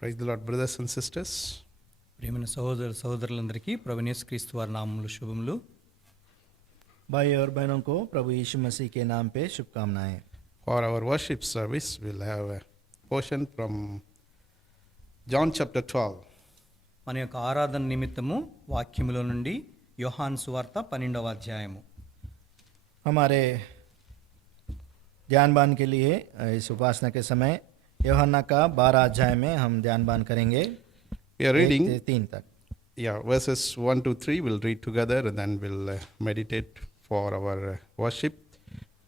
Praise the Lord, brothers and sisters. ప్రియమైన సహోదరులందరికీ ప్రభువైన యేసుక్రీస్తు వారి నామములో శుభములు. भाई और बहनों को प्रभु यीशु मसीह के नाम पे शुभकामनाएं. For our worship service, we'll have a portion from John chapter 12. మన యొక్క ఆరాధన నిమిత్తము వాక్యములో నుండి యోహాను సువార్త 12వ అధ్యాయము. हमारे ध्यानबान के लिए इस उपासना के समय यूहन्ना का 12 अध्याय में हम ध्यानबान करेंगे. We are reading 1 से 3 तक. verses 1 to 3. We'll read together and then we'll meditate for our worship.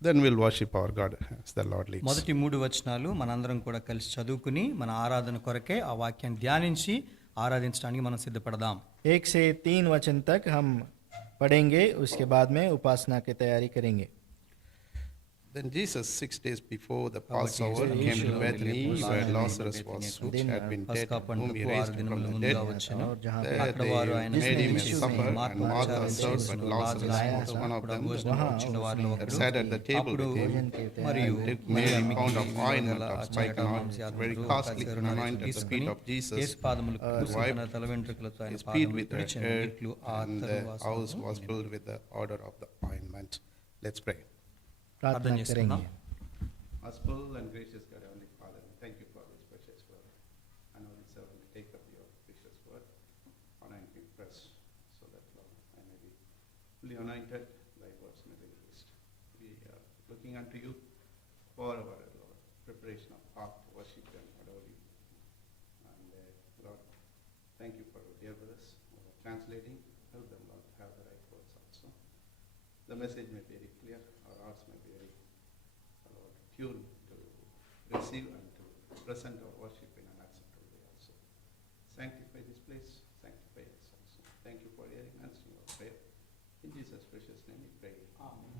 Then we'll worship our God as the Lord leads. మొదటి 3 వచనాలు మనందరం కూడా కలిసి చదువుకుని మన ఆరాధన కొరకే ఆ వాక్యాన్ని ధ్యానించి ఆరాధించడానికి మనం సిద్ధపడదాం. 1 से 3 वचन तक हम पढ़ेंगे, उसके बाद में उपासना की तैयारी करेंगे. Then Jesus, 6 days before the Passover, came to Bethany, where Lazarus was, which had been dead, whom he raised from the dead. There they made him a supper, and Martha served, but Lazarus was one of them that sat at the table with him, and took made a pound of ointment of spikenard, very costly, and anointed the feet of Jesus, and wiped his feet with her hair, and the house was filled with the odor of the ointment. Let's pray. प्रार्थना करेंगे. Merciful and gracious God, Heavenly Father, we thank you for this precious word. I know this servant will take up your precious word, anoint me fresh, so that, Lord, I may be fully anointed, thy words may be released. We are looking unto you for our, Lord, preparation of heart to worship you and adore you. And, Lord, thank you for our dear brothers who are translating. Help them, Lord, to have the right words also. The message may be very clear, our hearts may be very, Lord, tuned to receive and to present our worship in an acceptable way also. Sanctify this place, sanctify us also. Thank you for hearing and answering our prayer. In Jesus' precious name we pray. Amen.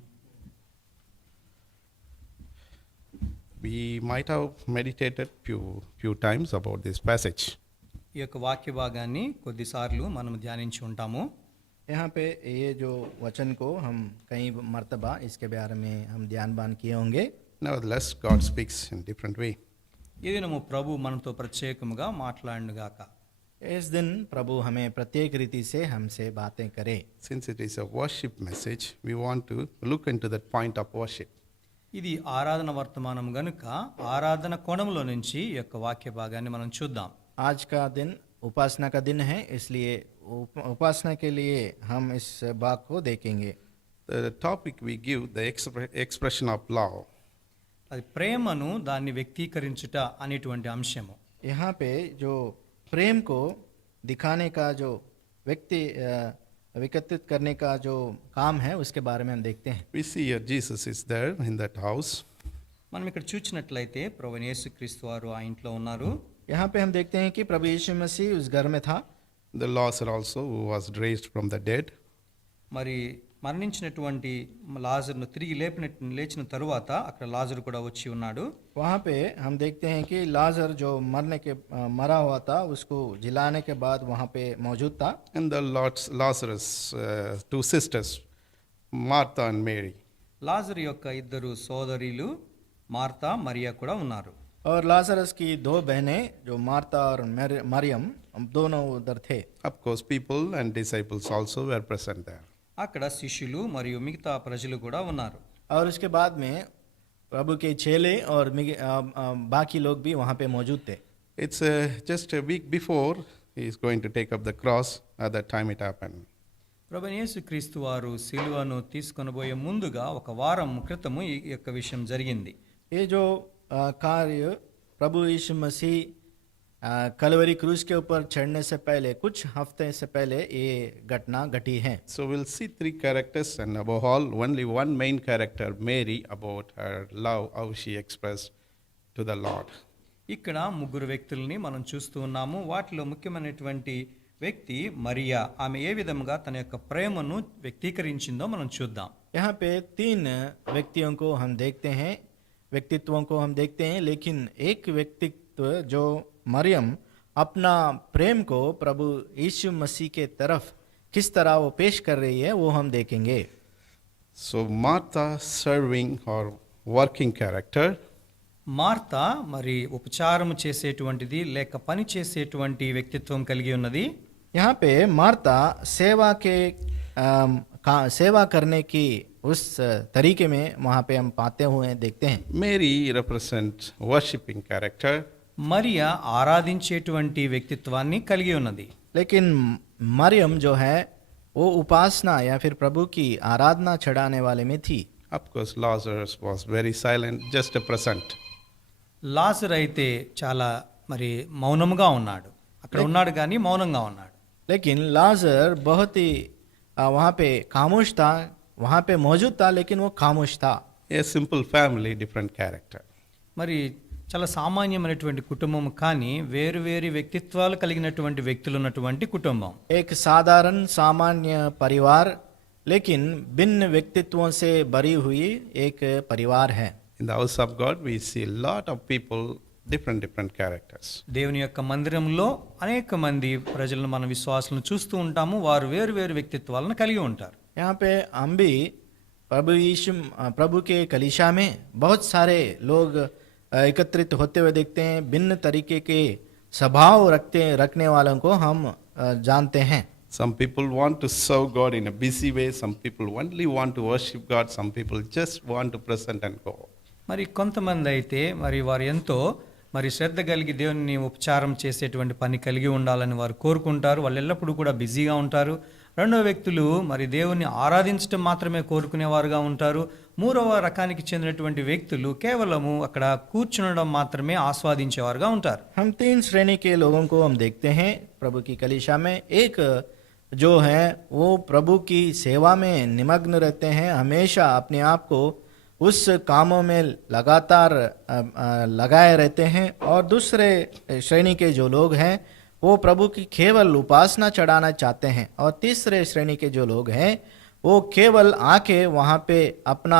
We might have meditated few times about this passage. ఈ యొక్క వాక్య భాగాన్ని కొద్దిసార్లు మనం ధ్యానించి ఉంటాము. यहाँ पे ये जो वचन को हम कई मर्तबा इसके बारे में हम ध्यानबान किए होंगे. Nevertheless, God speaks in different way. ఈ దినము ప్రభు మనతో ప్రత్యేకముగా మాట్లాడునుగాక. इस दिन प्रभु हमें प्रत्येक रीति से हमसे बातें करे. Since it is a worship message, we want to look into that point of worship. ఇది ఆరాధన వర్తమానం గనుక ఆరాధన కోణంలో నుంచి ఈ యొక్క వాక్య భాగాన్ని మనం చూద్దాం. आज का दिन उपासना का दिन है, इसलिए उपासना के लिए हम इस भाग को देखेंगे. The topic we give, the expression of love. అది ప్రేమను దాన్ని వ్యక్తీకరించుట అనేటువంటి అంశము. यहाँ पे जो प्रेम को दिखाने का जो विकसित करने का जो काम है उसके बारे में हम देखते हैं. We see here Jesus is there in that house. మనం ఇక్కడ చూసినట్లయితే ప్రభువైన యేసుక్రీస్తు వారు ఆ ఇంట్లో ఉన్నారు. यहाँ पे हम देखते हैं कि प्रभु यीशु मसीह उस घर में था. The Lazarus also, who was raised from the dead. మరి మరణించినటువంటి లాజరును తిరిగి లేచిన తరువాత అక్కడ లాజరు కూడా వచ్చి ఉన్నాడు. वहाँ पे हम देखते हैं कि लाजर जो मरा हुआ था उसको जिलाने के बाद वहाँ पे मौजूद था. And the Lazarus two sisters, Martha and Mary. లాజరు యొక్క ఇద్దరు సోదరీలు మార్తా మరియా కూడా ఉన్నారు. और लाजरस की 2 बहनें जो मार्ता और मरियम दोनों उधर थे. Of course, people and disciples also were present there. అక్కడ శిష్యులు మరియు మిగతా ప్రజలు కూడా ఉన్నారు. और उसके बाद में प्रभु के चेले और बाकी लोग भी वहाँ पे मौजूद थे. It's just a week before he is going to take up the cross. At that time it happened. ప్రభువైన యేసుక్రీస్తు వారు సిలువను తీసుకొనబోయే ముందుగా ఒక వారం క్రితము ఈ యొక్క విషయం జరిగింది. ये जो कार्य प्रभु यीशु मसीह कलवरी क्रूज के ऊपर चढ़ने से पहले कुछ हफ्ते से पहले ये घटना घटी है. So we'll see 3 characters, and above all only one main character, Mary, about her love, how she expressed to the Lord. ఇక్కడ 3 వ్యక్తుల్ని మనం చూస్తూ ఉన్నాము. వాటిలో ముఖ్యమైనటువంటి వ్యక్తి మరియా. ఆమె ఏ విధంగా తన యొక్క ప్రేమను వ్యక్తీకరించిందో మనం చూద్దాం. यहाँ पे 3 व्यक्तियों को हम देखते हैं, व्यक्तित्वों को हम देखते हैं, लेकिन एक व्यक्तित्व जो मरियम अपना प्रेम को प्रभु यीशु मसीह के तरफ किस तरह वो पेश कर रही है वो हम देखेंगे. So Martha, serving or working character. Martha మరి ఉపచారం చేసేటువంటిది లేక పని చేసేటువంటి వ్యక్తిత్వం కలిగి ఉన్నది. यहाँ पे मार्ता सेवा करने की उस तरीके में वहाँ पे हम पाते हुए देखते हैं। Mary represents worshipping character. మరియ ఆరాధించేటువంటి వ్యక్తిత్వాన్ని కలిగి ఉన్నది. लेकिन मरियम जो है वो उपासना या फिर प्रभु की आराधना चढ़ाने वाले में थी। Of course, Lazarus was very silent, just a present. Lazar అయితే చాలా మరి మౌనంగా ఉన్నాడు, అక్కడ ఉన్నాడు కానీ మౌనంగా ఉన్నాడు. लेकिन लाजर बहुत ही वहाँ पे खामोश था, वहाँ पे मौजूद था लेकिन वो खामोश था। A simple family, different character. మరి చాలా సామాన్యమైనటువంటి కుటుంబం కానీ వేరు వేరు వ్యక్తిత్వాలు కలిగినటువంటి వ్యక్తులు ఉన్నటువంటి కుటుంబం. एक साधारण सामान्य परिवार लेकिन भिन्न व्यक्तित्वों से भरी हुई एक परिवार है। In the house of God, we see a lot of people, different characters. దేవుని యొక్క మందిరంలో అనేక మంది ప్రజలను మన విశ్వాసులను చూస్తూ ఉంటాము, వారు వేరు వేరు వ్యక్తిత్వాలను కలిగి ఉంటారు. यहाँ पे हम भी प्रभु के कलीसिया में बहुत सारे लोग एकत्रित होते हुए देखते हैं। भिन्न तरीके के स्वभाव रखने वालों को हम जानते हैं। Some people want to serve God in a busy way, some people only want to worship God, some people just want to present and go. మరి కొంతమంది అయితే మరి వారు ఎంతో మరి శ్రద్ధ కలిగి దేవుని ఉపచారం చేసేటువంటి పని కలిగి ఉండాలని వారు కోరుకుంటారు, వాళ్ళు ఎల్లప్పుడూ కూడా బిజీగా ఉంటారు. రెండో వ్యక్తులు మరి దేవుని ఆరాధించడం మాత్రమే కోరుకునేవారుగా ఉంటారు. మూడవ రకానికి చెందినటువంటి వ్యక్తులు కేవలము అక్కడ కూర్చునడం మాత్రమే ఆస్వాదించేవారుగా ఉంటారు. हम 3 श्रेणी के लोगों को हम देखते हैं प्रभु की कलीसिया में। एक जो है वो प्रभु की सेवा में निमग्न रहते हैं, हमेशा अपने आप को उस कामों में लगातार लगाए रहते हैं। और दूसरे श्रेणी के जो लोग हैं वो प्रभु की केवल उपासना चढ़ाना चाहते हैं। और तीसरे श्रेणी के जो लोग हैं वो केवल आके वहाँ पे अपना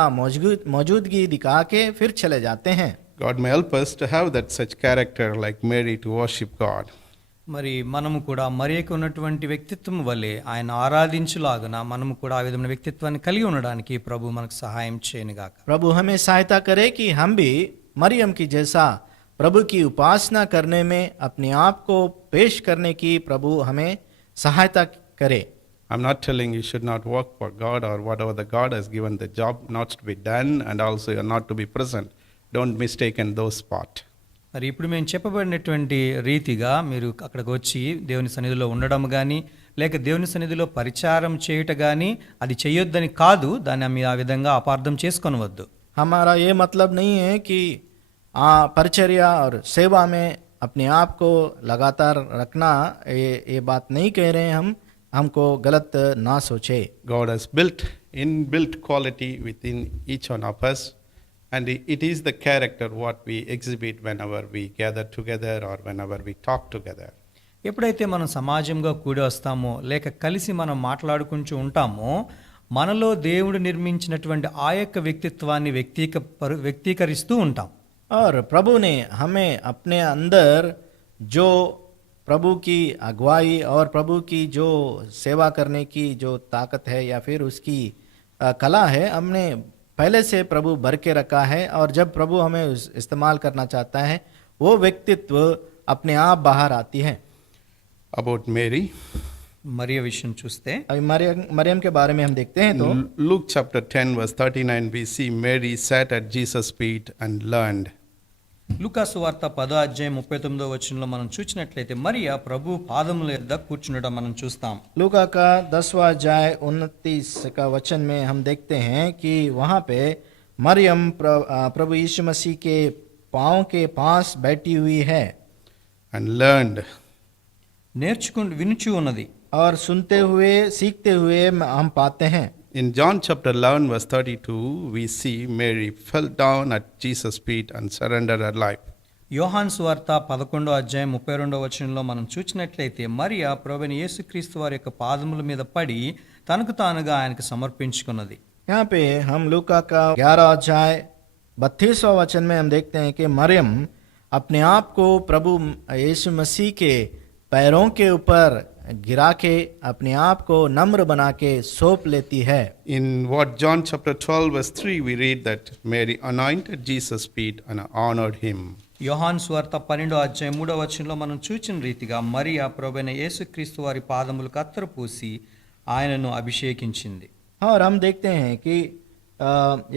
मौजूदगी दिखा के फिर चले जाते हैं। God may help us to have that such character like Mary to worship God. మరి మనము కూడా మరియకు ఉన్నటువంటి వ్యక్తిత్వం వల్లే ఆయన ఆరాధించులాగున మనము కూడా ఆ విధమైన వ్యక్తిత్వాన్ని కలిగి ఉండడానికి ప్రభు మనకు సహాయం చేయనుగాక. प्रभु हमें सहायता करे कि हम भी मरियम की जैसा प्रभु की उपासना करने में अपने आप को पेश करने की प्रभु हमें सहायता करे। I'm not telling you should not work for God or whatever the God has given the job not to be done and also you're not to be present. Don't mistake in those part. మరి ఇప్పుడు మేము చెప్పబడినటువంటి రీతిగా మీరు అక్కడికి వచ్చి దేవుని సన్నిధిలో ఉండడం కానీ లేక దేవుని సన్నిధిలో పరిచారం చేయుట కానీ అది చేయొద్దని కాదు, దాన్ని మీరు ఆ విధంగా అపార్థం చేసుకొనవద్దు. हमारा ये मतलब नहीं है कि परिचर्या और सेवा में अपने आप को लगातार रखना, ये बात नहीं कह रहे हैं हम, हमको गलत ना सोचे। God has built inbuilt quality within each one of us. And it is the character what we exhibit whenever we gather together or whenever we talk together. ఎప్పుడైతే మనం సమాజంగా కూడి వస్తామో లేక కలిసి మనం మాట్లాడుకుంటూ ఉంటామో మనలో దేవుడు నిర్మించినటువంటి ఆ యొక్క వ్యక్తిత్వాన్ని వ్యక్తీకరిస్తూ ఉంటాం. और प्रभु ने हमें अपने अंदर जो प्रभु की अगुवाई और प्रभु की जो सेवा करने की जो ताकत है या फिर उसकी कला है, हमने पहले से प्रभु भर के रखा है। और जब प्रभु हमें इस्तेमाल करना चाहता है वो व्यक्तित्व अपने आप बाहर आती है। About Mary, మరియ విషయం చూస్తే अभी मरियम के बारे में हम देखते हैं तो Luke chapter 10 verse 39 we see Mary sat at Jesus' feet and learned. లూకా సువార్త 10:39 వచనంలో మనం చూసినట్లయితే మరియ ప్రభు పాదముల యొద్ద కూర్చుండడం మనం చూస్తాం. लूका का 10वां अध्याय 29 का वचन में हम देखते हैं कि वहाँ पे मरियम प्रभु यीशु मसीह के पाँव के पास बैठी हुई है And learned. వినుచు ఉన్నది और सुनते हुए सीखते हुए हम पाते हैं। In John chapter 11 verse 32 we see Mary fell down at Jesus' feet and surrendered her life. యోహాను సువార్త 11:32 వచనంలో మనం చూసినట్లయితే మరియ ప్రభువైన యేసుక్రీస్తు వారి యొక్క పాదముల మీద పడి తనకు తానుగా ఆయనకు సమర్పించుకున్నది. यहाँ पे हम लूका का 11 अध्याय 32वां वचन में हम देखते हैं कि मरियम अपने आप को प्रभु यीशु मसीह के पैरों के ऊपर गिरा के अपने आप को नम्र बना के सौंप लेती है। In what John chapter 12 verse 3 we read that Mary anointed Jesus' feet and honored him. యోహాను సువార్త 12:3 మనం చూచిన రీతిగా మరియా ప్రభువైన యేసుక్రీస్తు వారి పాదములకు అత్తరు పూసి ఆయనను అభిషేకించింది. और हम देखते हैं कि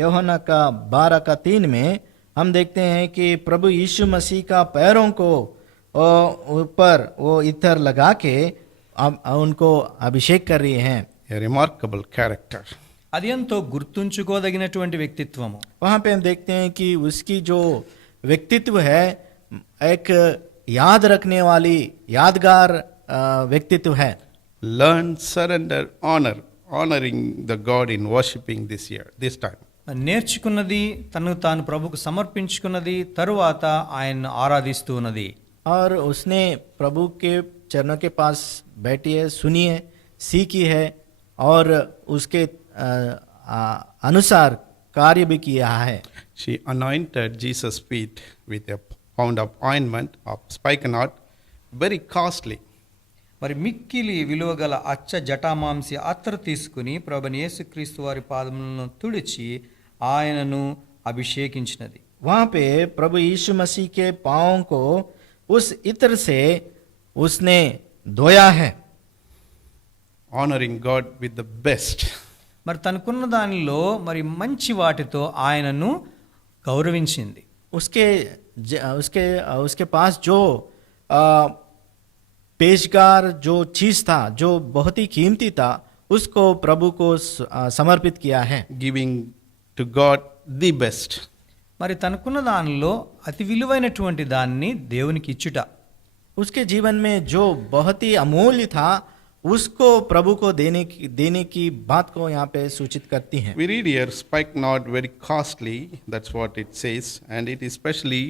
यूहन्ना का 12:3 में हम देखते हैं कि प्रभु यीशु मसीह का पैरों को ऊपर वो इत्र लगा के उनको अभिषेक कर रही हैं। A remarkable character. అది ఎంతో గుర్తుంచుకోదగినటువంటి వ్యక్తిత్వము. वहाँ पे हम देखते हैं कि उसकी जो व्यक्तित्व है एक याद रखने वाली यादगार व्यक्तित्व है। Learn, surrender, honor, honoring the God in worshiping this time. నేర్చుకున్నది, తను తాను ప్రభుకు సమర్పించుకున్నది, తరువాత ఆయన్ను ఆరాధిస్తూ ఉన్నది. और उसने प्रभु के चरणों के पास बैठी है, सुनी है, सीखी है और उसके अनुसार कार्य भी किया है। She anointed Jesus' feet with a pound of ointment of spikenard, very costly. మరి మిక్కిలి విలువగల అచ్చ జటామాంసి అత్తరు తీసుకుని ప్రభుని యేసుక్రీస్తు వారి పాదములను తుడిచి ఆయనను అభిషేకించినది. वहाँ पे प्रभु यीशु मसीह के पाँव को उस इत्र से उसने धोया है। Honoring God with the best. మరి తనకున్న దానిలో మరి మంచి వాటితో ఆయనను గౌరవించింది. उसके पास जो पेशकार जो चीज था, जो बहुत ही कीमती था, उसको प्रभु को समर्पित किया है। Giving to God the best. మరి తనకున్న దానిలో అతి విలువైనటువంటి దాన్ని దేవునికి ఇచ్చుట. उसके जीवन में जो बहुत ही अमूल्य था उसको प्रभु को देने की बात को यहाँ पे सूचित करती हैं। We read here spikenard very costly, that's what it says, and it especially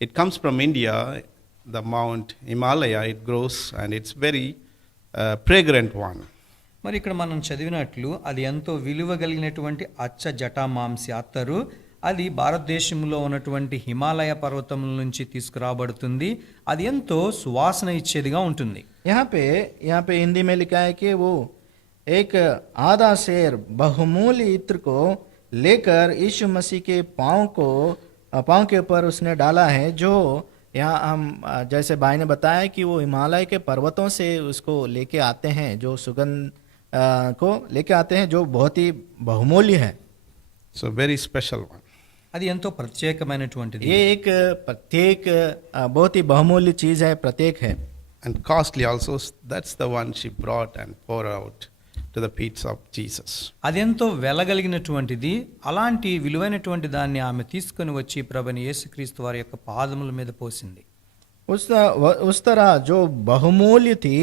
it comes from India, the Mount Himalaya it grows and it's very fragrant one. మరి ఇక్కడ మనం చదివినట్లు అది ఎంతో విలువ కలిగినటువంటి అచ్చ జటామాంసి అత్తరు. అది భారతదేశంలో ఉన్నటువంటి హిమాలయ పర్వతముల నుంచి తీసుకురాబడుతుంది. అది ఎంతో సువాసన ఇచ్చేదిగా ఉంటుంది. यहाँ पे हिंदी में लिखा है कि वो एक आधा शेर बहुमूल्य इत्र को लेकर यीशु मसीह के पाँव के ऊपर उसने डाला है। जो यहाँ हम जैसे भाई ने बताया कि वो हिमालय के पर्वतों से उसको लेके आते हैं, जो सुगंध को लेके आते हैं, जो बहुत ही बहुमूल्य है। So very special one. అది ఎంతో ప్రత్యేకమైనటువంటిది. ये एक प्रत्येक बहुत ही बहुमूल्य चीज है, प्रत्येक है And costly also, that's the one she brought and poured out to the feet of Jesus. అది ఎంతో వెలగలిగినటువంటిది. అలాంటి విలువైనటువంటి దాన్ని ఆమె తీసుకొని వచ్చి ప్రభుని యేసుక్రీస్తు వారి యొక్క పాదముల మీద పోసింది. उस तरह जो बहुमूल्य थी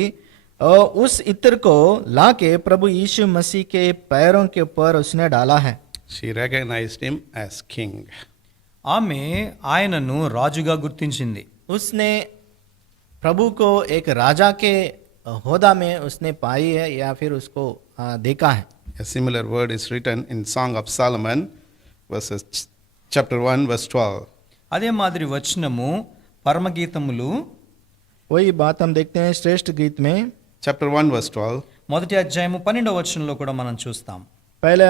उस इत्र को लाके प्रभु यीशु मसीह के पैरों के ऊपर उसने डाला है। She recognized him as king. ఆమె ఆయనను రాజుగా గుర్తించింది. उसने प्रभु को एक राजा के होदा में उसने पाई है या फिर उसको देखा है। A similar word is written in Song of Solomon, chapter 1, verse 12. అదే మాదిరి వచనము పరమగీతములు वही बात हम देखते हैं श्रेष्ठ गीत में Chapter 1, verse 12. మొదటి అధ్యాయము 12వ వచనంలో కూడా మనం చూస్తాం. पहले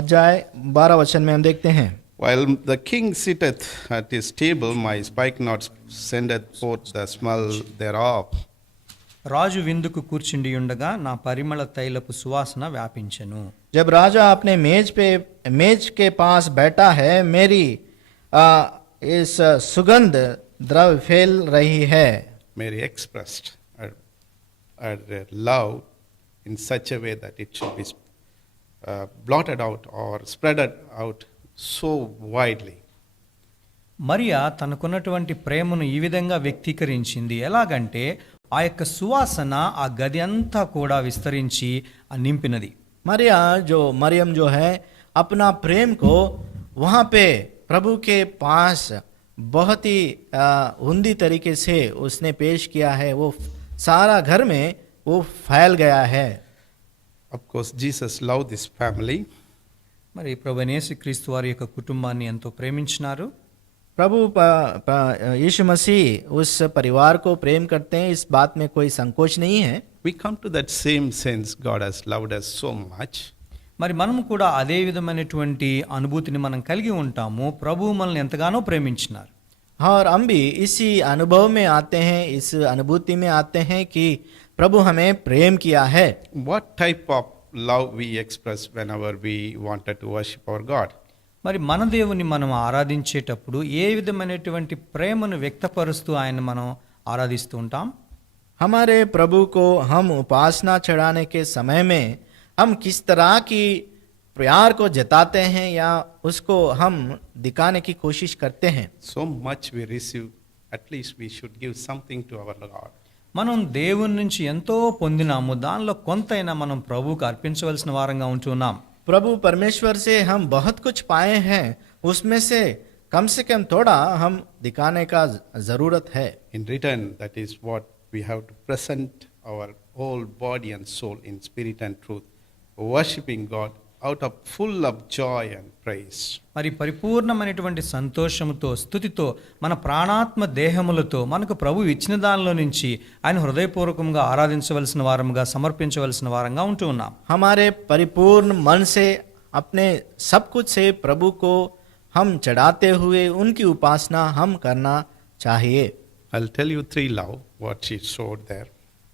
अध्याय 12 वचन में हम देखते हैं, While the king sitteth at his table, my spikenard sendeth forth the smell thereof. రాజు విందుకు కూర్చుండి ఉండగా నా పరిమళ తైలపు సువాసన వ్యాపించెను. जब राजा अपने मेज के पास बैठा है, मेरी इस सुगंध द्रव्य फैल रही है। Mary expressed her love in such a way that it should be blotted out or spread out so widely. Mariya తనకున్నటువంటి ప్రేమను ఈ విధంగా వ్యక్తీకరించింది. ఎలాగంటే ఆ యొక్క సువాసన ఆ గది అంతా కూడా విస్తరించి నింపినది. मरियम जो है अपना प्रेम को वहाँ पे प्रभु के पास बहुत ही उन्दी तरीके से उसने पेश किया है। वो सारा घर में वो फैल गया है। Of course, Jesus loved this family. మరి ప్రభువైన యేసుక్రీస్తు వారి యొక్క కుటుంబాన్ని ఎంతో ప్రేమించినారు. प्रभु यीशु मसीह उस परिवार को प्रेम करते हैं, इस बात में कोई संकोच नहीं है. we come to that same sense, God has loved us so much. మరి మనము కూడా అదే విధమైనటువంటి అనుభూతిని మనం కలిగి ఉంటాము. ప్రభువు మనల్ని ఎంతగానో ప్రేమించినారు. और हम भी इसी अनुभव में आते हैं, इस अनुभूति में आते हैं कि प्रभु हमें प्रेम किया है. What type of love we express whenever we wanted to worship our God? మరి మన దేవుని మనం ఆరాధించేటప్పుడు ఏ విధమైనటువంటి ప్రేమను వ్యక్తపరుస్తూ ఆయన మనం ఆరాధిస్తూ ఉంటాం? हमारे प्रभु को हम उपासना चढ़ाने के समय में हम किस तरह की प्यार को जताते हैं या उसको हम दिखाने की कोशिश करते हैं. So much we receive, at least we should give something to our Lord. మనం దేవుని నుంచి ఎంతో పొందినాము, దానిలో కొంతైనా మనం ప్రభువుకు అర్పించవలసిన వారంగా ఉంటున్నాం. प्रभु परमेश्वर से हम बहुत कुछ पाए हैं, उसमें से कम थोड़ा हम दिखाने का जरूरत है. In return, that is what we have to present our whole body and soul in spirit and truth, worshiping God out of full of joy and praise. మరి పరిపూర్ణమైనటువంటి సంతోషముతో స్తుతితో మన ప్రాణాత్మ దేహములతో మనకు ప్రభు ఇచ్చిన దానిలో నుంచి ఆయన హృదయపూర్వకంగా ఆరాధించవలసిన వారంగా సమర్పించవలసిన వారంగా ఉంటూ ఉన్నాం. हमारे परिपूर्ण मन से अपने सब कुछ से प्रभु को हम चढ़ाते हुए उनकी उपासना हम करना चाहिए. I'll tell you three love, what she showed there.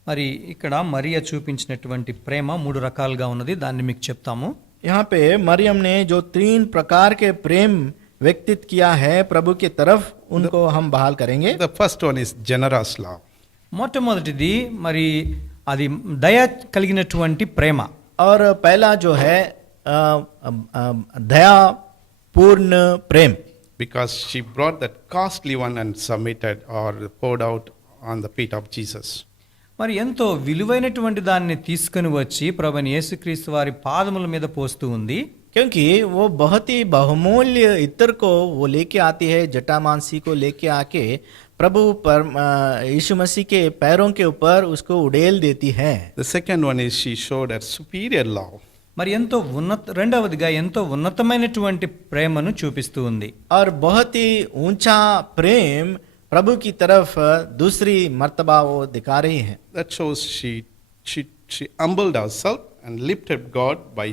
మరి ఇక్కడ మరియ చూపించినటువంటి ప్రేమ 3 రకాలుగా ఉన్నది, దాన్ని మీకు చెప్తాము. यहाँ पे मरियम ने जो 3 प्रकार के प्रेम व्यक्तित किया है प्रभु की तरफ, उनको हम बहाल करेंगे. The first one is generous love. మొట్టమొదటిది మరి అది దయ కలిగినటువంటి ప్రేమ. और पहला जो है दया पूर्ण प्रेम. Because she brought that costly one and submitted or poured out on the feet of Jesus. మరి ఎంతో విలువైనటువంటి దాన్ని తీసుకుని వచ్చి ప్రభువైన యేసుక్రీస్తు వారి పాదముల మీద పోస్తూ ఉంది. क्योंकि वो बहुत ही बहुमूल्य इत्र को वो लेके आती है, जटामांसी को लेके आके प्रभु पर यीशु मसीह के पैरों के ऊपर उसको उड़ेल देती है. The second one is she showed a superior love. మరి ఎంతో రెండవదిగా ఎంతో ఉన్నతమైనటువంటి ప్రేమను చూపిస్తూ ఉంది. और बहुत ही ऊंचा प्रेम प्रभु की तरफ दूसरी मर्तबा वो दिखा रही है. That shows she humbled herself and lifted God by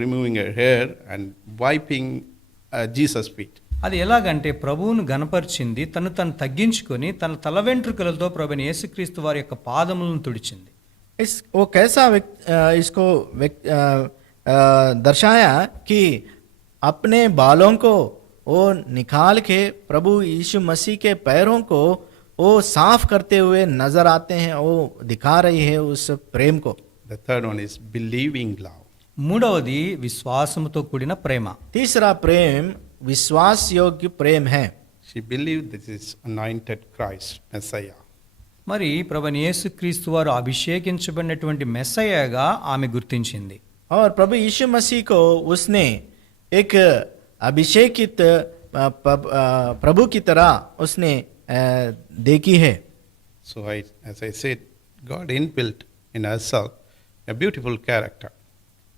removing her hair and wiping Jesus' feet. అది ఎలాగంటే ప్రభువును గణపరిచింది, తను తగ్గించుకొని తన తల వెంట్రుకలతో ప్రభువైన యేసుక్రీస్తు వారి యొక్క పాదములను తుడిచింది. वो कैसा इसको दर्शाया कि अपने बालों को वो निकाल के प्रभु यीशु मसीह के पैरों को वो साफ करते हुए नजर आते हैं, वो दिखा रही है उस प्रेम को. The third one is believing love. మూడవది విశ్వాసముతో కూడిన ప్రేమ. तीसरा प्रेम विश्वास योग्य प्रेम है. She believed this is anointed Christ, Messiah. మరి ప్రభువైన యేసుక్రీస్తు వారు అభిషేకించబడినటువంటి మెస్సయ్యగా ఆమె గుర్తించింది. और प्रभु यीशु मसीह को उसने एक अभिषेकित प्रभु की तरह उसने देखी है. So as I said, God inbuilt in herself a beautiful character.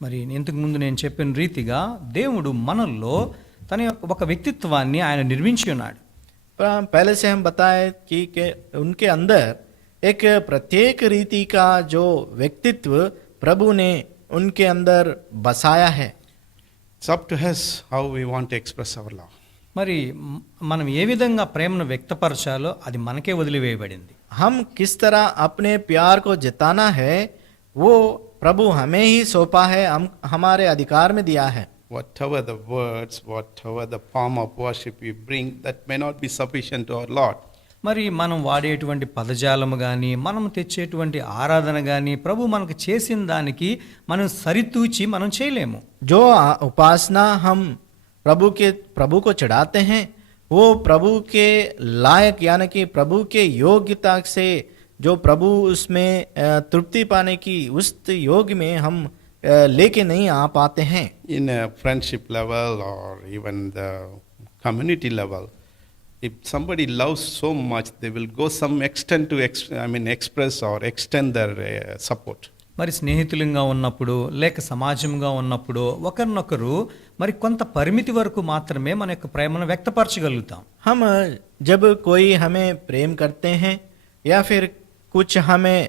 మరి ఇంతకు ముందు నేను చెప్పిన రీతిగా దేవుడు మనల్లో తన ఒక వ్యక్తిత్వాన్ని ఆయన నిర్మించి ఉన్నాడు. पहले से हम बताए कि उनके अंदर एक प्रत्येक रीति का जो व्यक्तित्व प्रभु ने उनके अंदर बसाया है. It's up to us how we want to express our love. మరి మనం ఏ విధంగా ప్రేమను వ్యక్తపరచాలో అది మనకే వదిలివేయబడింది. हम किस तरह अपने प्यार को जताना है वो प्रभु हमें ही सौंपा है, हम हमारे अधिकार में दिया है. Whatever the words, whatever the form of worship we bring, that may not be sufficient to our Lord. మరి మనం వాడేటువంటి పదజాలము కానీ మనం తెచ్చేటువంటి ఆరాధన కానీ ప్రభు మనకు చేసిన దానికి మనం సరితూచి మనం చేయలేము. जो उपासना हम प्रभु को चढ़ाते हैं वो प्रभु के लायक यानी कि प्रभु के योग्यता से जो प्रभु उसमें तृप्ति पाने की उस योग में हम लेके नहीं आ पाते हैं. In a friendship level or even the community level, if somebody loves so much, they will go some extent to express or extend their support. మరి స్నేహితులంగా ఉన్నప్పుడు లేక సమాజంగా ఉన్నప్పుడు ఒకరినొకరు మరి కొంత పరిమితి వరకు మాత్రమే మన యొక్క ప్రేమను వ్యక్తపరచగలుగుతాం. हम जब कोई हमें प्रेम करते हैं या फिर कुछ हमें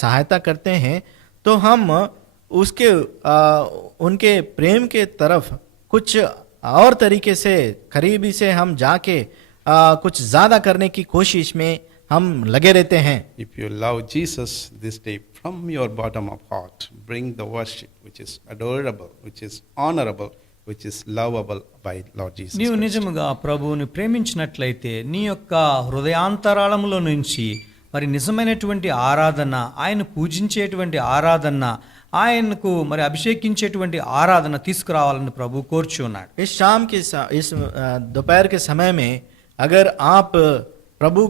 सहायता करते हैं तो हम उसके उनके प्रेम के तरफ कुछ और तरीके से करीबी से हम जाके कुछ ज़्यादा करने की कोशिश में हम लगे रहते हैं। If you love Jesus this day from your bottom of heart, bring the worship which is adorable, which is honorable, which is lovable by Lord Jesus నీవు Christ. నిజముగా ప్రభువుని ప్రేమించినట్లయితే నీ యొక్క హృదయాంతరాళములో నుంచి మరి నిజమైనటువంటి ఆరాధన, ఆయన పూజించేటువంటి ఆరాధన, ఆయనకు మరి అభిషేకించేటువంటి ఆరాధన తీసుకురావాలని ప్రభు కోరుచున్నాడు. इस शाम के इस दोपहर के समय में अगर आप प्रभु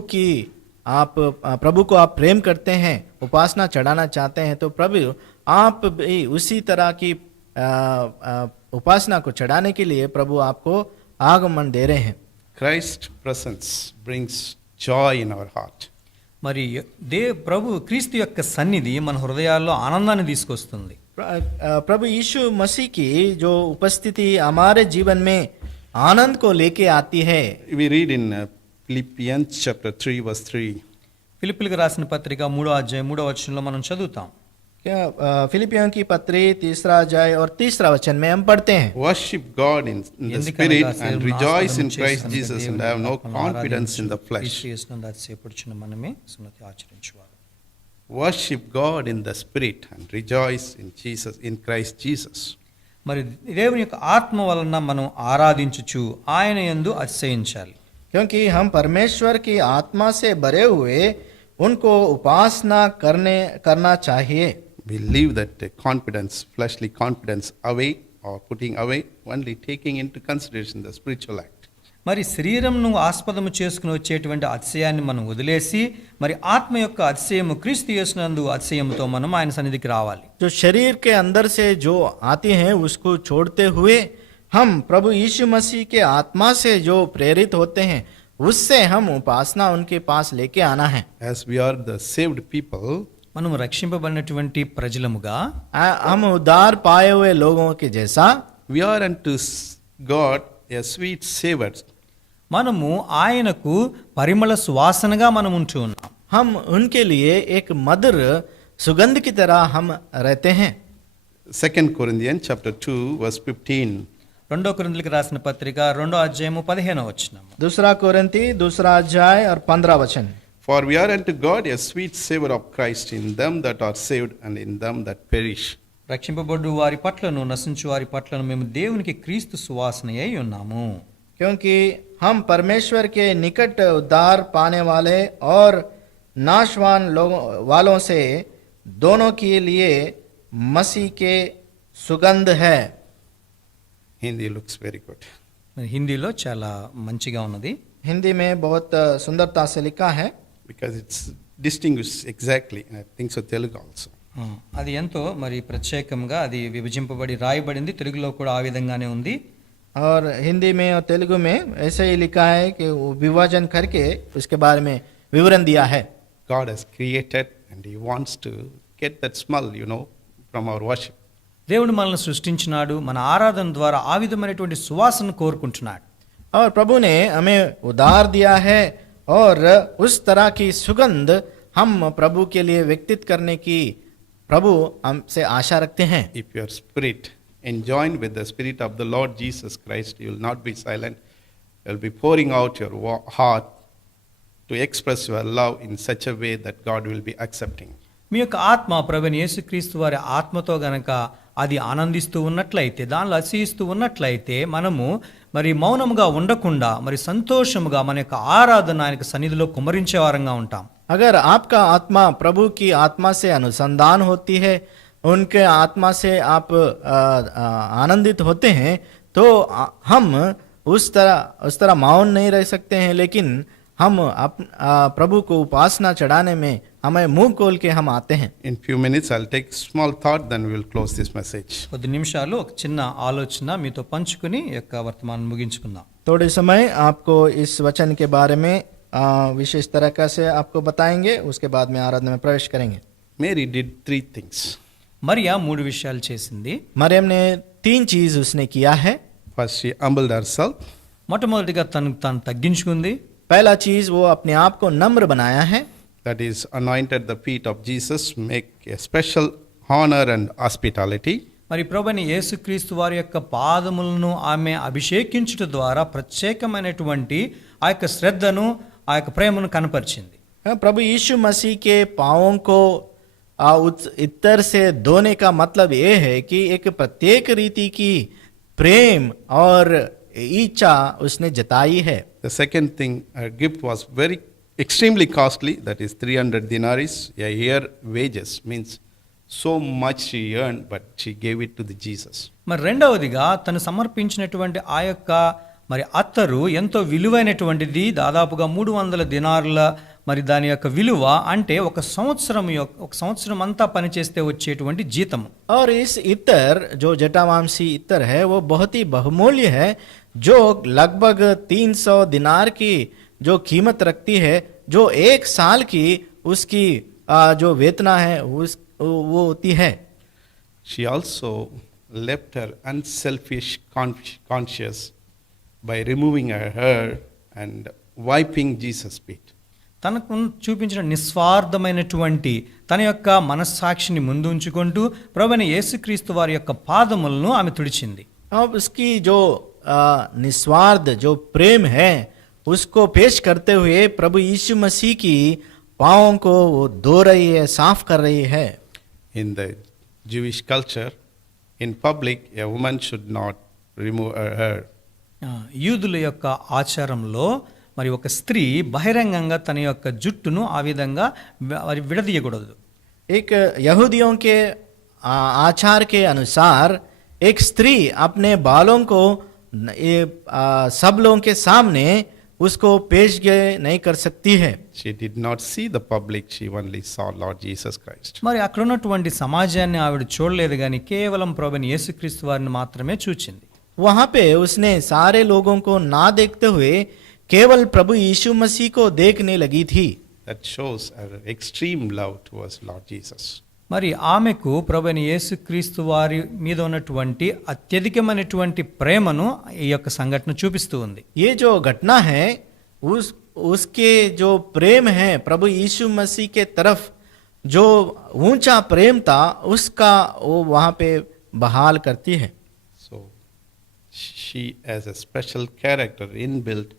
को आप प्रेम करते हैं, उपासना चढ़ाना चाहते हैं, तो प्रभु आप भी उसी तरह की उपासना को चढ़ाने के लिए प्रभु आपको आगमन दे रहे हैं. Christ's presence brings joy in our heart. మరి ప్రభు క్రీస్తు యొక్క సన్నిధి మన హృదయాల్లో ఆనందాన్ని తీసుకొస్తుంది. प्रभु यीशु मसीह की जो उपस्थिति हमारे जीवन में आनंद को लेके आती है. We read in Philippians chapter 3 verse 3. ఫిలిప్పీయులకు రాసిన పత్రిక 3వ అధ్యాయం 3వ వచనంలో మనం చదువుతాం. क्या फिलिपियों की पत्री 3रा अध्याय और 3रा वचन में हम पढ़ते हैं. Worship God in the spirit and rejoice in Christ Jesus and have no confidence in the flesh. Worship God in the spirit and rejoice in Christ Jesus. మరి దేవుని యొక్క ఆత్మ వలన మనం ఆరాధించుచు ఆయన యందు అతిశయించాలి. क्योंकि हम परमेश्वर की आत्मा से भरे हुए उनको उपासना करना चाहिए. We leave that confidence, fleshly confidence away or putting away, only taking into consideration the spiritual act. మరి శరీరంను ఆస్పదము చేసుకుని వచ్చేటువంటి అతిశయాన్ని మనం వదిలేసి మరి ఆత్మ యొక్క అతిశయము క్రీస్తు యేసునందు అతిశయముతో మనం ఆయన సన్నిధికి రావాలి. जो शरीर के अंदर से जो आती हैं उसको छोड़ते हुए हम प्रभु यीशु मसीह के आत्मा से जो प्रेरित होते हैं उससे हम उपासना उनके पास लेके आना है. As we are the saved people, మనము రక్షింపబడినటువంటి ప్రజలముగా, हम उद्धार पाए हुए लोगों के जैसा, we are unto God a sweet savor. మనము ఆయనకు పరిమళ సువాసనగా మనం ఉంటూ ఉన్నాం. हम उनके लिए एक मधुर सुगंध की तरह हम रहते हैं. 2 Corinthians chapter 2 verse 15. 2 కొరింథీయులకు రాసిన పత్రిక 2వ అధ్యాయము 15వ వచనం. 2 कोरिन्थी 2 अध्याय और 15 वचन. For we are unto God a sweet savor of Christ in them that are saved and in them that perish. రక్షింపబడు వారి పట్లను నశించు వారి పట్లను మేము దేవునికి క్రీస్తు సువాసనయై ఉన్నాము. क्योंकि हम परमेश्वर के निकट उद्धार पाने वाले और नाशवान लोगों वालों से दोनों के लिए मसीह के सुगंध है. Hindi looks very good. మరి హిందీలో చాలా మంచిగా ఉన్నది. हिंदी में बहुत सुंदरता से लिखा है. Because it's distinguished exactly. And I think so Telugu also. అది ఎంతో మరి ప్రత్యేకంగా అది విభజింపబడి రాయబడింది. తెలుగులో కూడా ఆ విధంగానే ఉంది. और हिंदी में और तेलुगु में ऐसे ही लिखा है कि वो विभाजन करके उसके बारे में विवरण दिया है. God has created and He wants to get that smell, from our worship. దేవుడు మనల్ని సృష్టించినాడు, మన ఆరాధన ద్వారా ఆ విధమైనటువంటి సువాసన కోరుకుంటున్నాడు. और प्रभु ने हमें उद्धार दिया है और उस तरह की सुगंध हम प्रभु के लिए व्यक्तित करने की प्रभु हमसे आशा रखते हैं. If your spirit enjoined with the spirit of the Lord Jesus Christ, you will not be silent. You will be pouring out your heart to express your love in such a way that God will be accepting. మీ యొక్క ఆత్మ ప్రభువైన యేసుక్రీస్తు వారి ఆత్మతో గనక అది ఆనందిస్తూ ఉన్నట్లయితే, దానిలో అతిశయిస్తూ ఉన్నట్లయితే మనము మరి మౌనముగా ఉండకుండా మరి సంతోషముగా మన యొక్క ఆరాధన ఆయనకు సన్నిధిలో కుమ్మరించే వారంగా ఉంటాం. अगर आपका आत्मा प्रभु की आत्मा से अनुसंधान होती है, उनके आत्मा से आप आनंदित होते हैं, तो हम उस तरह मौन नहीं रह सकते हैं, लेकिन हम प्रभु को उपासना चढ़ाने में हमें मुंह खोल के हम आते हैं. In few minutes I'll take small thought, then we will close this message. కొద్ది నిమిషాలు ఒక చిన్న ఆలోచన మీతో పంచుకుని ఈ యొక్క వర్తమానం ముగించుకుందాం. थोड़े समय आपको इस वचन के बारे में विशेष तरीका से आपको बताएंगे, उसके बाद में आराधना में प्रवेश करेंगे. Mary did 3 things. మరియా 3 విషయాలు చేసింది. मरियम ने 3 चीज उसने किया है. First, she humbled herself. మొట్టమొదటిగా తనకు తాను తగ్గించుకుంది. पहला चीज वो अपने आप को नम्र बनाया है. that is anointed the feet of Jesus, make a special honor and hospitality. మరి ప్రభుని యేసుక్రీస్తు వారి యొక్క పాదములను ఆమె అభిషేకించుట ద్వారా ప్రత్యేకమైనటువంటి ఆ యొక్క శ్రద్ధను ఆ యొక్క ప్రేమను కనపరిచింది. प्रभु यीशु मसीह के पाँवों को इत्तर से धोने का मतलब ये है कि एक प्रत्येक रीति की प्रेम और इच्छा उसने जताई है. The second thing, her gift was very extremely costly, that is 300 denaries, a year wages, means so much she earned, but she gave it to the Jesus. మరి రెండవదిగా తను సమర్పించినటువంటి ఆ యొక్క మరి అత్తరు ఎంతో విలువైనటువంటిది, దాదాపుగా 300 దినారుల మరి దాని యొక్క విలువ అంటే ఒక సంవత్సరం అంతా పనిచేస్తే వచ్చేటువంటి జీతము. और इस इत्र जो जटामांसी इत्र है वो बहुत ही बहुमूल्य है, जो लगभग 300 दिनार की जो कीमत रखती है, जो एक साल की उसकी जो वेतना है वो होती है. She also left her unselfish conscience by removing her hair and wiping Jesus' feet. తనకు చూపించిన నిస్వార్థమైనటువంటి తన యొక్క మనస్సాక్షిని ముందు ఉంచుకుంటూ ప్రభువైన యేసుక్రీస్తు వారి యొక్క పాదములను ఆమె తుడిచింది. अब उसकी जो निस्वार्थ जो प्रेम है उसको पेश करते हुए प्रभु यीशु मसीह की पाँवों को वो धो रही है, साफ कर रही है. In the Jewish culture, in public, a woman should not remove her hair. యూదుల యొక్క ఆచారంలో మరి ఒక స్త్రీ బహిరంగంగా తన యొక్క జుట్టును ఆ విధంగా విడదీయకూడదు. एक यहूदियों के आचार के अनुसार एक स्त्री अपने बालों को सब लोगों के सामने उसको पेश नहीं कर सकती है. She did not see the public, she only saw Lord Jesus Christ. మరి అక్కడ ఉన్నటువంటి సమాజాన్ని ఆవిడ చూడలేదు కానీ కేవలం ప్రభువైన యేసుక్రీస్తు వారిని మాత్రమే చూచింది. वहाँ पे उसने सारे लोगों को ना देखते हुए केवल प्रभु यीशु मसीह को देखने लगी थी. That shows her extreme love towards Lord Jesus. మరి ఆమెకు ప్రభువైన యేసుక్రీస్తు వారి మీద ఉన్నటువంటి అత్యధికమైనటువంటి ప్రేమను ఈ యొక్క సంఘటన చూపిస్తూ ఉంది. ये जो घटना है उसके जो प्रेम है प्रभु यीशु मसीह के तरफ जो ऊंचा प्रेम था उसका वो वहाँ पे बहाल करती है. So she has a special character inbuilt,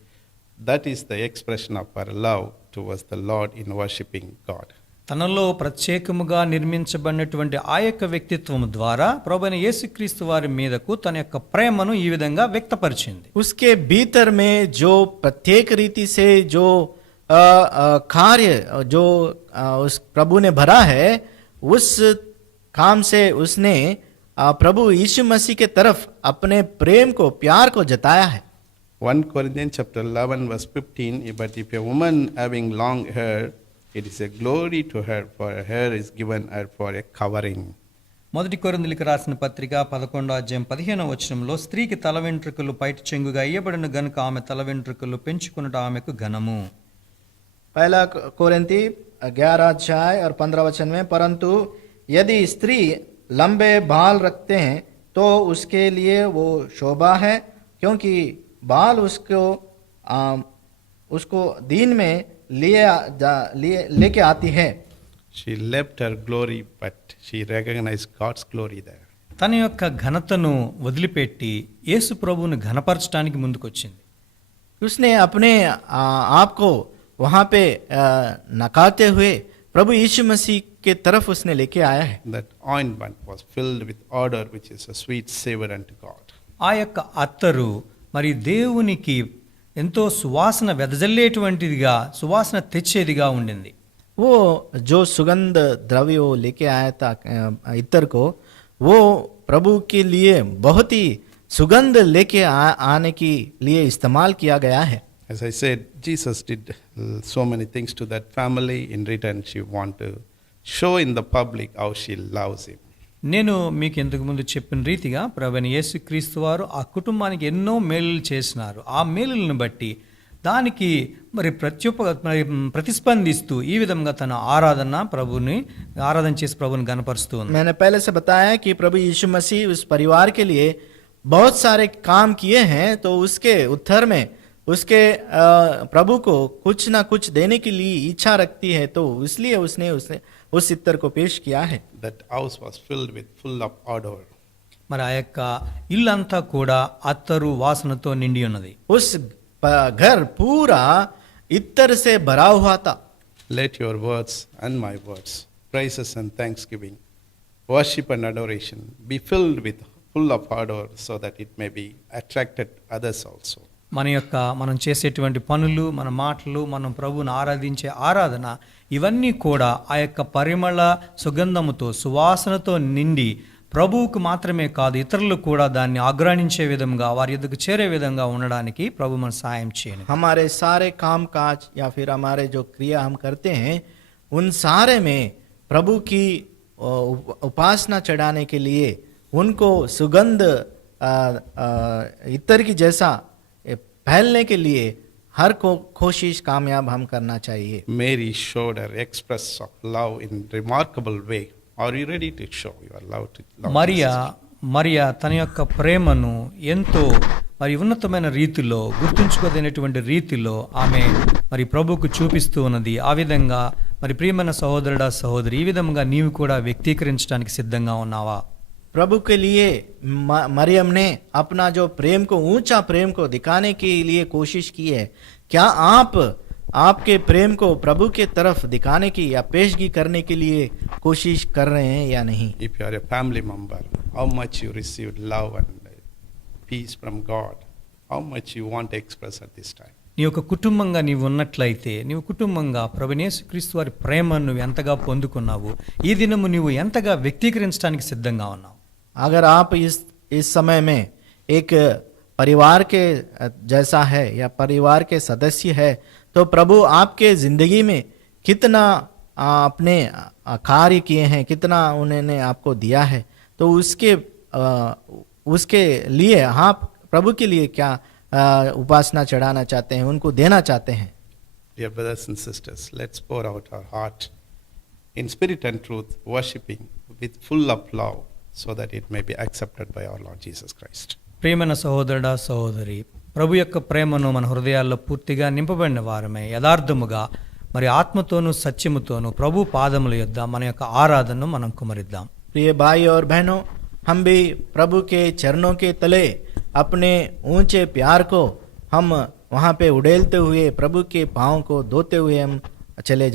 that is the expression of her love towards the Lord in worshiping God. తనలో ప్రత్యేకముగా నిర్మించబడినటువంటి ఆ యొక్క వ్యక్తిత్వం ద్వారా ప్రభువైన యేసుక్రీస్తు వారి మీదకు తన యొక్క ప్రేమను ఈ విధంగా వ్యక్తపరిచింది. उसके भीतर में जो प्रत्येक रीति से जो कार्य जो उस प्रभु ने भरा है, उस काम से उसने प्रभु यीशु मसीह के तरफ अपने प्रेम को, प्यार को जताया है. 1 Corinthians chapter 11 verse 15, but if a woman having long hair, it is a glory to her, for her hair is given her for a covering. మొదటి కొరింథీయులకు రాసిన పత్రిక 11:15 స్త్రీకి తల వెంట్రుకలు పైట చెంగుగా ఇయ్యబడిన గనుక ఆమె తల వెంట్రుకలు పెంచుకొనుట ఆమెకు ఘనము. पहला कोरिन्थी 11:15 में, परंतु यदि स्त्री लंबे बाल रखते हैं तो उसके लिए वो शोभा है, क्योंकि बाल उसको दिन में लेके आती है. She left her glory, but she recognized God's glory there. తన యొక్క ఘనతను వదిలిపెట్టి యేసు ప్రభువును ఘనపరచడానికి ముందుకొచ్చింది. उसने अपने आप को वहाँ पे नकारते हुए प्रभु यीशु मसीह के तरफ उसने लेके आया है. That ointment was filled with odor, which is a sweet savor unto God. ఆ యొక్క అత్తరు మరి దేవునికి ఎంతో సువాసన వెదజల్లేటువంటిదిగా, సువాసన తెచ్చేదిగా ఉండింది. वो जो सुगंध द्रव्य वो लेके आया था इत्र को, वो प्रभु के लिए बहुत ही सुगंध लेके आने के लिए इस्तेमाल किया गया है. As I said, Jesus did so many things to that family. In return, she wanted to show in the public how she loves him. నేను మీకు ఇంతకు ముందు చెప్పిన రీతిగా ప్రభువైన యేసుక్రీస్తు వారు ఆ కుటుంబానికి ఎన్నో మేలులు చేసినారు. ఆ మేలులను బట్టి దానికి మరి ప్రతిస్పందిస్తూ ఈ విధంగా తన ఆరాధన చేసి ప్రభుని గణపరుస్తూ ఉంది. मैंने पहले से बताया कि प्रभु यीशु मसीह उस परिवार के लिए बहुत सारे काम किए हैं, तो उसके उत्तर में उसके प्रभु को कुछ ना कुछ देने के लिए इच्छा रखती है, तो इसलिए उसने उस इत्र को पेश किया है। That house was filled with full of odor. మరి ఆ యొక్క ఇల్లంతా కూడా అత్తరు వాసనతో నిండి ఉన్నది. उस घर पूरा इत्र से भरा हुआ था। Let your words and my words, praises and thanksgiving, worship and adoration be filled with full of odor, so that it may be attracted others also. మనం చేసేటువంటి పనులు, మన మాటలు, మనం ప్రభువుని ఆరాధించే ఆరాధన, ఇవన్నీ కూడా ఆ యొక్క పరిమళ సుగంధముతో, సువాసనతో నిండి ప్రభువుకు మాత్రమే కాదు ఇతరులు కూడా దాన్ని ఆగ్రాణించే విధంగా, వారి యొద్దకు చేరే విధంగా ఉండడానికి ప్రభు మన సహాయం చేయను. हमारे सारे काम काज या फिर हमारे जो क्रिया हम करते हैं, उन सारे में प्रभु की उपासना चढ़ाने के लिए उनको सुगंध इत्र की जैसा फैलने के लिए हर कोशिश कामयाब हम करना चाहिए। Mary showed her express of love in remarkable way. Are you ready to show your love to love? Mariya తన యొక్క ప్రేమను ఎంతో మరి ఉన్నతమైన రీతిలో, గుర్తుంచుకోదైనటువంటి రీతిలో ఆమె మరి ప్రభువుకు చూపిస్తూ ఉన్నది. ఆ విధంగా మరి ప్రియమైన సహోదరుడా, సహోదరి, ఈ విధంగా నీవు కూడా వ్యక్తీకరించడానికి సిద్ధంగా ఉన్నావా? प्रभु के लिए मरियम ने अपना जो प्रेम को, ऊंचा प्रेम को दिखाने के लिए कोशिश की है। क्या आप आपके प्रेम को प्रभु के तरफ दिखाने की या पेशगी करने के लिए कोशिश कर रहे हैं या नहीं? If you are a family member, how much you received love and peace from God, how much you want to express at this time? నీ యొక్క కుటుంబంగా నీవు ఉన్నట్లయితే, నీవు కుటుంబంగా ప్రభువైన యేసుక్రీస్తు వారి ప్రేమను నువ్వు ఎంతగా పొందుకున్నావు, ఈ దినము నీవు ఎంతగా వ్యక్తీకరించడానికి సిద్ధంగా ఉన్నావు? अगर आप इस समय में एक परिवार के जैसा है या परिवार के सदस्य है, तो प्रभु आपके जिंदगी में कितना अपने कार्य किए हैं, कितना उन्होंने आपको दिया है, तो उसके लिए आप प्रभु के लिए क्या उपासना चढ़ाना चाहते हैं, उनको देना चाहते हैं? Dear brothers and sisters, let's pour out our heart in spirit and truth, worshiping with full of love, so that it may be accepted by our Lord Jesus Christ. ప్రియమైన సహోదరుడా, సహోదరి, ప్రభు యొక్క ప్రేమను మన హృదయాల్లో పూర్తిగా నింపబడిన వారమే యథార్థముగా మరి ఆత్మతోనూ సత్యముతోనూ ప్రభు పాదముల యొద్ద మన యొక్క ఆరాధనను మనం కుమరిద్దాం. प्रिय भाई और बहनों, हम भी प्रभु के चरणों के तले अपने ऊंचे प्यार को हम वहाँ पे उड़ेलते हुए, प्रभु के पाँव को धोते हुए हम चले